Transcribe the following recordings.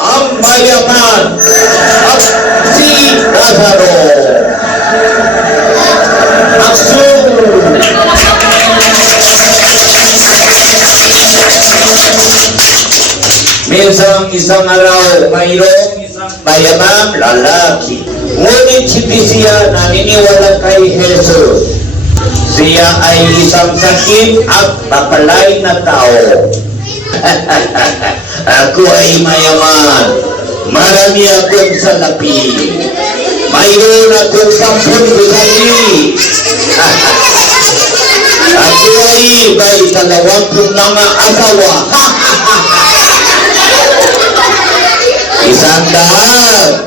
ang mayaman at si Lazaro. Aksyon! Minsan isang araw, mayroong isang mayamang lalaki. Ngunit hindi siya naniniwala kay Jesus. Siya ay isang sakit at mapalay na tao. Ako ay mayaman. Marami akong salapi. Mayroon akong 10 gulali. Ako ay may 20 mga asawa. Isang daan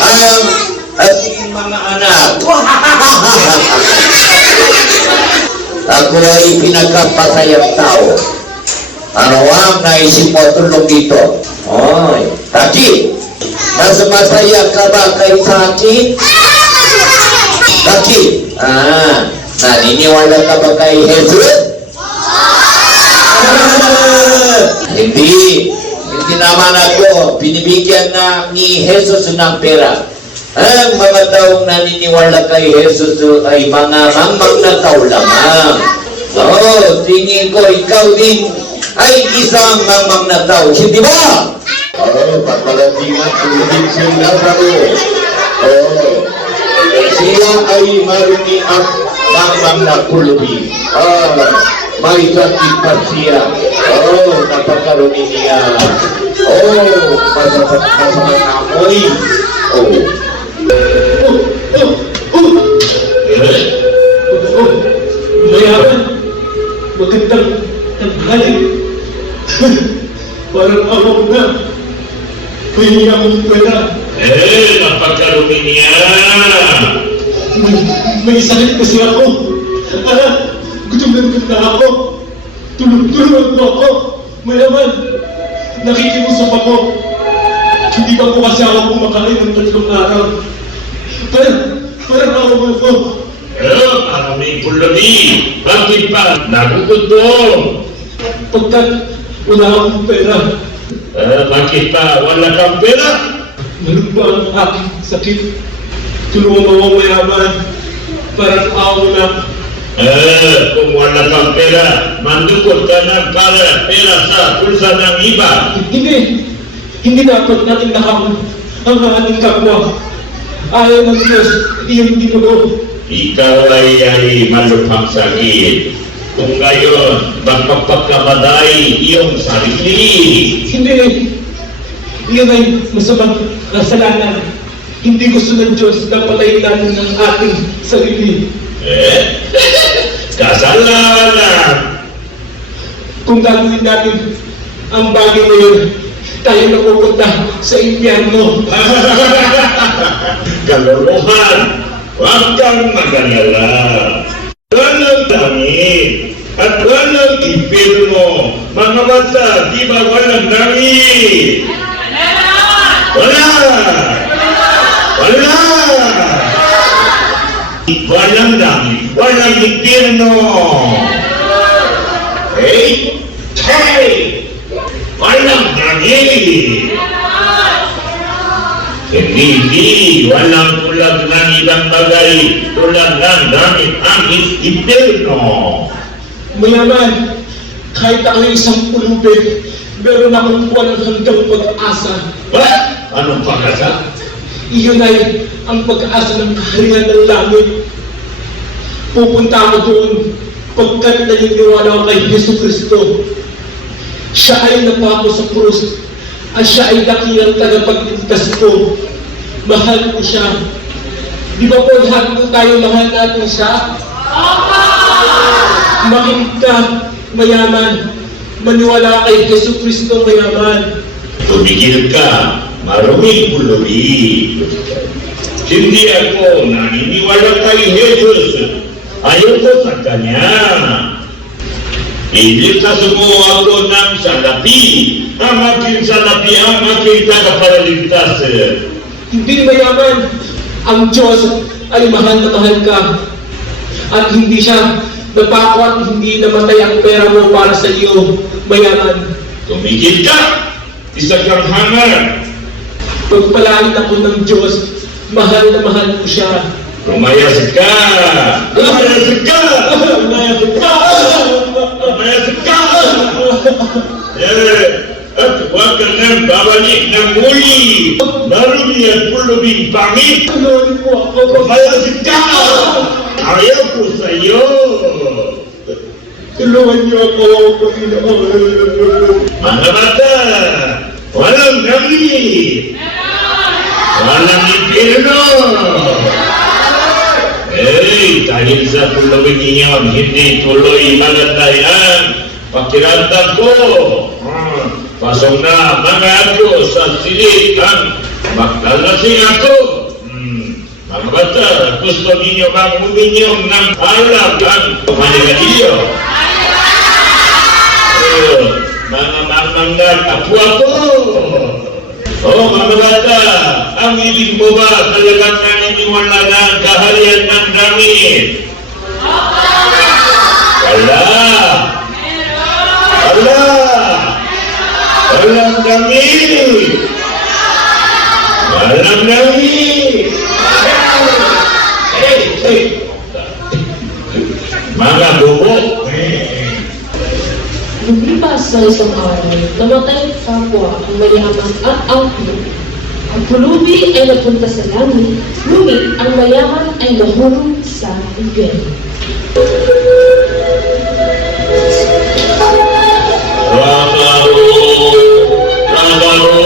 ang ating mga anak. Ako ay pinagpapasayang tao. Ano ang naisip mo tulong dito? Oy, Taki, mas masaya ka ba kay Taki? Taki, naniniwala ka ba kay Jesus? Hindi naman ako binibigyan ni Jesus ng pera. Ang mga taong naniniwala kay Jesus ay mga mangmang na tao lamang. Tingin ko ikaw din ay isang mangmang na tao, hindi ba? Pagpalatingan tulad si Lazaro. Siya ay marumi at mangmang na kulubi. May sakit pa siya. Napagkaroon niya. Masamang amoy. Mayaman, magandang tanghali. Parang ako na. May akong pwera. Napagkaroon niya. May sakit kasi ako. Gutom na ako. Tulog mo ako. Mayaman, nakikiusap ako. Hindi ba po kasi ako kumakain ng 3 araw? Parang ako mo. Ano may kulabi? Bakit pa? Nagugutom. Pagkat wala akong pera. Bakit pa? Wala kang pera? Ganun ba ang aking sakit? Tulungan mo ako mayaman. Parang ako na. Kung wala kang pera, mandukot ka ng pera sa pulsa ng iba. Hindi dapat natin nakawin ang ating kapwa. Ayaw ng Diyos, iyong dinugo. Ikaw ay malupang sakit. Kung ngayon, magpapagkamatay iyong sarili. Hindi. Iyon ay masamang kasalanan. Hindi gusto ng Diyos na patayin natin ng ating sarili. Kasalanan! Kung gagawin natin ang bagay na yun, tayo napupunta sa impyerno. Kaluluhan! Huwag kang mag-alala. Walang langit at walang impyerno. Mga bata, di ba walang langit? Wala! Walang langit, walang impyerno. Walang langit. Hindi, walang tulad ng ibang bagay tulad ng langit ang impyerno. Mayaman, kahit ako isang pulubi, meron akong walang hanggang pag-asa. Anong pag-asa? Iyon ay ang pag-asa ng kaharian ng langit. Pupunta ako doon pagkat naniniwala ako kay Hesus Kristo. Siya ay napako sa krus at siya ay dakilang tagapagligtas ko. Mahal ko siya. Di ba po lahat po tayo mahal natin siya? Makinig ka, mayaman. Maniwala kay Hesus Kristo, mayaman. Tumigil ka, maruming pulubi. Hindi ako naniniwala kay Jesus. Ayoko sa Kanya. Iligtas mo ako ng salapi. Ang aking salapi ang aking tagapagligtas. Hindi mayaman. Ang Diyos ay mahal na mahal ka. At hindi siya napako at hindi namatay ang pera mo para sa iyo, mayaman. Tumigil ka! isa kang hangat. Pagpalain ako ng Diyos, mahal na mahal ko siya. Lumayas ka! Lumayas ka! Umayag ka! Lumayas ka! At huwag ka nang babalik ng muli. Marumi at pulubing pangit. Tulungan mo ako. Lumayas ka! Ayaw ko sa iyo. Tulungan niyo ako, Panginoon. Mga bata, walang gamit. Walang impirno. Dahil sa pulawin ninyo, hindi tuloy maganda yan. Pakiramdam ko. Pasok na mga ako sa silitan. Maglalasing ako. Mga bata, gusto ninyo bang uminom ng alak at manigarilyo? Mga mamanggat ako ako. Oh, mga bata, ang ibig mo ba talagang naniniwala na ang kaharian ng langit? Wala! Wala! Walang langit! Walang langit! Mga bubo! Lumipas sa isang araw, namatay ang kapwa ang mayaman at ang pulubi. Ang pulubi ay napunta sa langit, ngunit ang mayaman ay nahulog sa impyerno. Ragaro! Ragaro!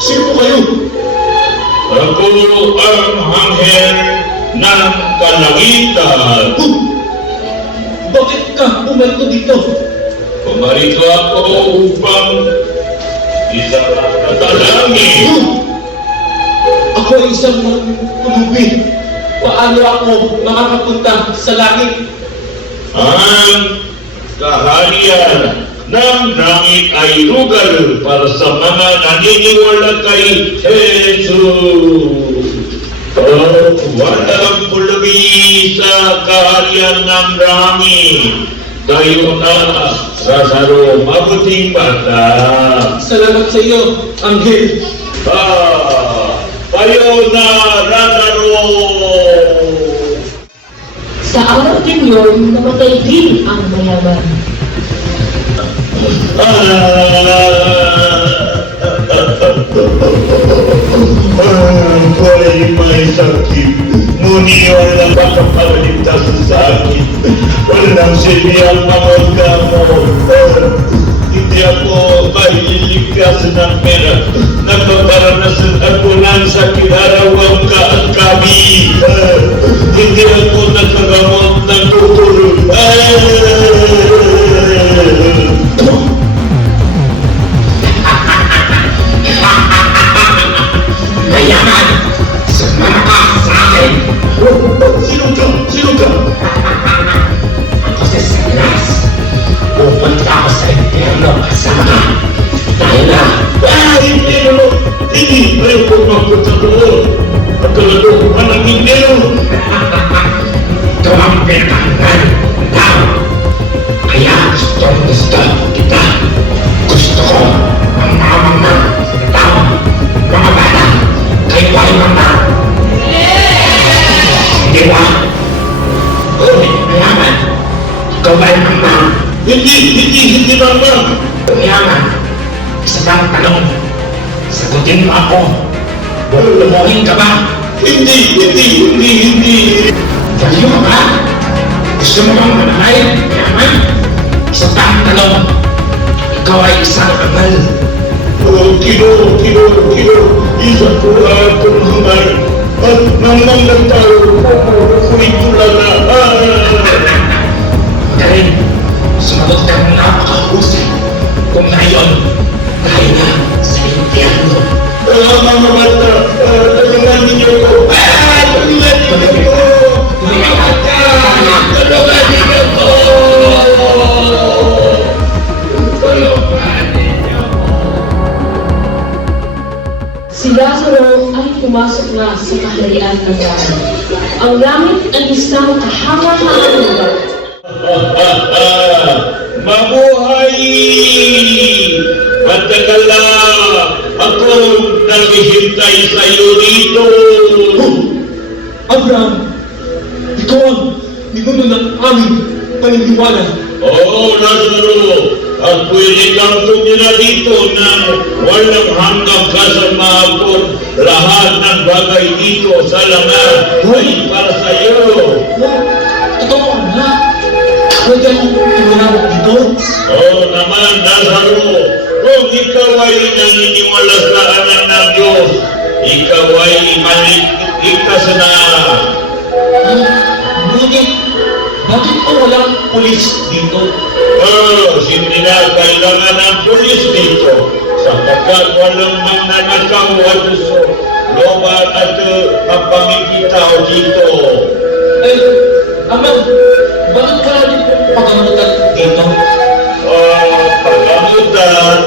Sino po kayo? Ako ang anghel ng kalangitan. Bakit ka pumalito dito? Pumarito ako upang isalangin. Ako ay isang pulubi. Paano ako makakapunta sa langit? Ang kaharian ng langit ay lugar para sa mga naniniwala kay Jesus. Walang pulubi sa kaharian ng langit. Kayo na, Lazaro, mabuting bata. Salamat sa iyo, Anghel. Kayo na, Lazaro. Sa araw din yun, namatay din ang mayaman. Ay, may sakit. Ngunit walang makapaligtas sa akin. Walang silbi ang mga gamot. Hindi ako maililigtas ng pera. Nagpaparanasan ako ng sakit araw-araw at gabi. Hindi ako nakagamot ng tutulog. Mayaman! Sumama ka sa akin! Sino ka? Sino ka? Ako si Satanas. Pupunta ako sa impyerno kasama ka. Tayo na! Impyerno! Hindi tayo pumapunta doon. At talaga walang impyerno. Ito ang pinakahangan ng tao. Kaya gusto kita. Gusto ko ang mga tao, mga bata. Kayo ay mga. Hindi ba? Uy, mayaman. Ikaw ba ay mga? Hindi mama. Mayaman. Isa bang tanong? Sagutin mo ako. Lumuhin ka ba? Hindi. Baliw ka ba? Gusto mo bang mananay? Mayaman? Isa bang tanong? Ikaw ay isang abal. Kilo. Isa ko ang kumangay. At namang nagtaro ko. Kurito lang na. Magaling. Sumagot ka ng napakahusay. Kung ngayon, tayo na sa impyerno. Mga bata, tulungan ninyo ko. Tulungan ninyo ko. Tulungan ninyo ko. Si Lazaro ay pumasok na sa kaharian ng langit. Ang langit ay isang kahangahangang lugar. Mabuhay! Matagal na ako naghihintay sa iyo dito. Abraham, ikaw ang ninuno ng aming paniniwala. Oo, Lazaro, at pwede kang tumira dito ng walang hanggang kasama ako. Lahat ng bagay dito sa langat ay para sa iyo. Totoo na. Pwede akong tumira dito. Oo naman, Lazaro, kung ikaw ay naniniwala sa anak ng Diyos, ikaw ay maligtas na. Ngunit, bakit po walang pulis dito? Hindi na kailangan ng pulis dito sapagkat walang magnanakaw at gusto lobat at mapamikitaw dito. Ama, bakit ka rin po pagamutan dito? Pagamutan.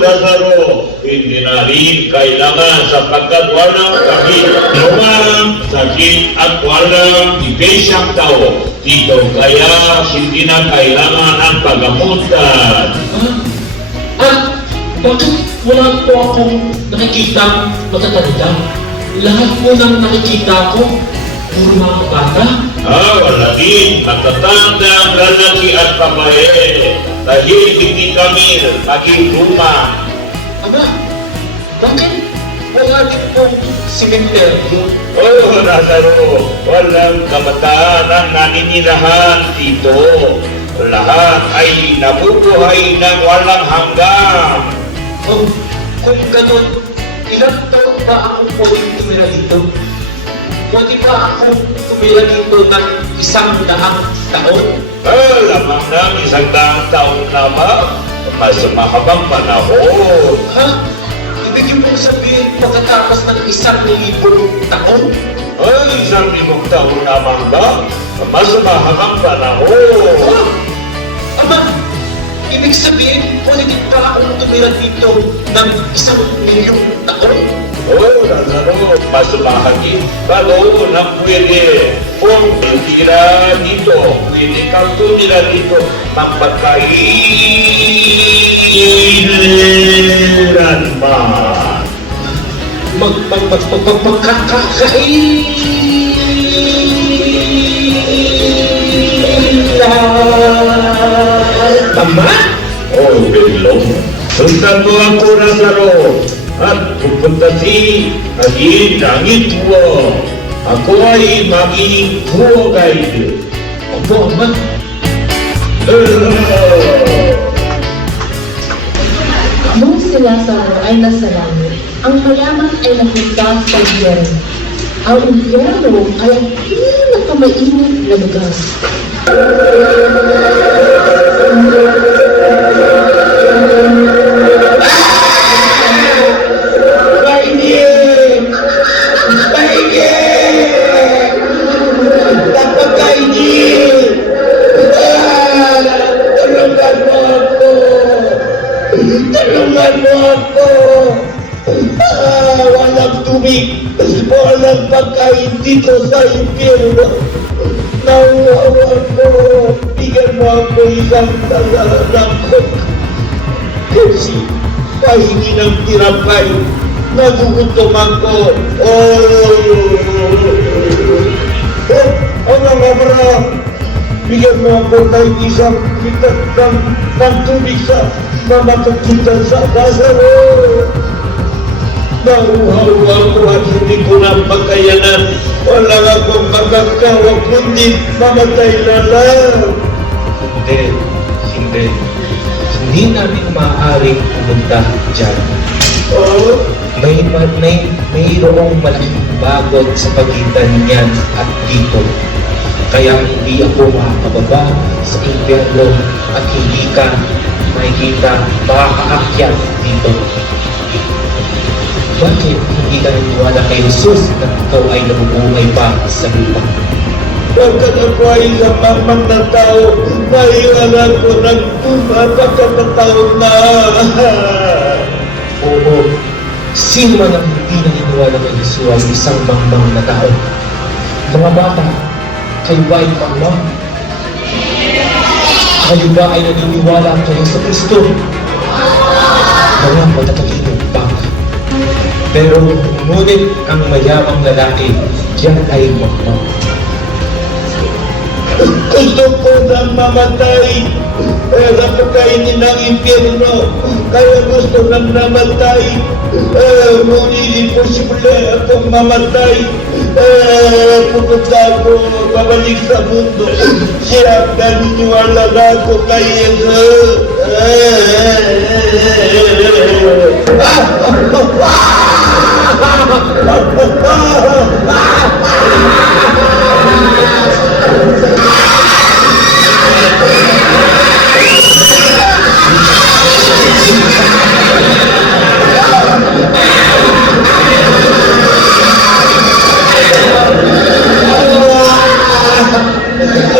Lazaro, hindi na rin kailangan sapagkat walang sakit at walang ibesang tao dito, kaya hindi na kailangan ang pagamutan. Bakit wala po akong nakikita matatanda? Lahat po ng nakikita ko, puro mga bata. Wala din, matatanda, lalaki at babae, dahil hindi kami maging luma. Aba, bakit wala din po simenteryo? Lazaro, walang kabataan ang naninirahan dito. Lahat ay nabubuhay ng walang hanggan. Kung ganun, ilang taon ba ako pwedeng tumira dito? Pwede ba ako tumira dito ng 100 taon? Lamang ng 100 taon lamang, mas mahabang panahon. Ha? Ibig yung pong sabihin pagkatapos ng 1,000 taon? 1,000 taon lamang ba? Mas mahabang panahon. Ama, ibig sabihin pwede din ba akong tumira dito ng 1,000,000 taon? Lazaro, mas mahagi. Pero na pwede. Kung tira dito, pwede kang tumira dito ng pagkailan man. Tama? Belong. Sundan mo ako, Lazaro. At pupunta si langit mo. Ako ay magiging tour guide. Opo, Ama. Nung si Lazaro ay nasa langit, ang mayaman ay napunta sa impyerno. Ang impyerno ay ang pinakamainit na lugar. Tulungan mo ako! Walang tubig! Walang pagkain dito sa impyerno! Nauwawa ko! Bigyan mo ako isang talalang ko! Kasi pahingi ng tirapay! Nagugutom ako! Mga Abraham! Bigyan mo ako ng isang litas ng tubig sa mamatukitan sa Lazaro. Nauhaw ako at hindi ko na pagkayanan. Wala akong magagawa kundi mamatay na lang. Hindi namin maaaring pumunta dyan. Mayroong malaking bagot sa pagitan niyan at dito. Kaya hindi ako makakababa sa impyerno at hindi ka makakaakyat dito. Bakit hindi ka naniwala kay Jesus na ikaw ay nabubuhay pa sa lupa? Pagkat ako ay isang mamang na tao, naiwanan ko ng pagkakataon na. Oo, sino man ang hindi naniniwala kay Jesus ay isang mangmang na tao. Mga bata, kayo ba ay mangmang? Kayo ba ay naniniwala kayo sa Kristo? Mga matatalino pa. Pero ngunit ang mayamang lalaki, yan ay makmang. Gusto ko nang mamatay. Pero pagkainin ng impyerno. Kaya gusto nang namatay. Ngunit imposible akong mamatay. Pupunta ako, babalik sa mundo. Siya naniniwala na ako kay Jesus.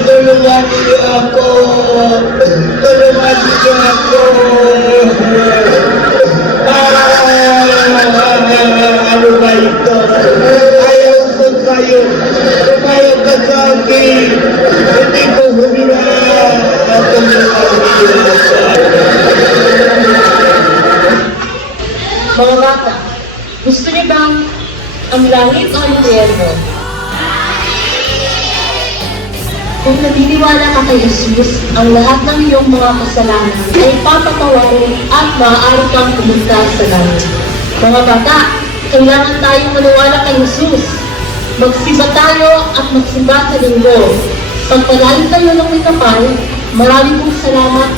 Tulungan niyo ako! Tulungan niyo ako! Ano ba ito? Ayaw ko kayo! Ayaw ka sa akin! Hindi ko humila! Tulungan niyo ako! Mga bata, gusto niyo bang ang langit o ang impyerno? Kung naniniwala ka kay Jesus, ang lahat ng iyong mga kasalanan ay papatawarin at maaari kang pumunta sa langit. Mga bata, kailangan tayong maniwala kay Jesus. Magsimba tayo at magsimba sa linggo. Pagpalain tayo ng may kapal, maraming salamat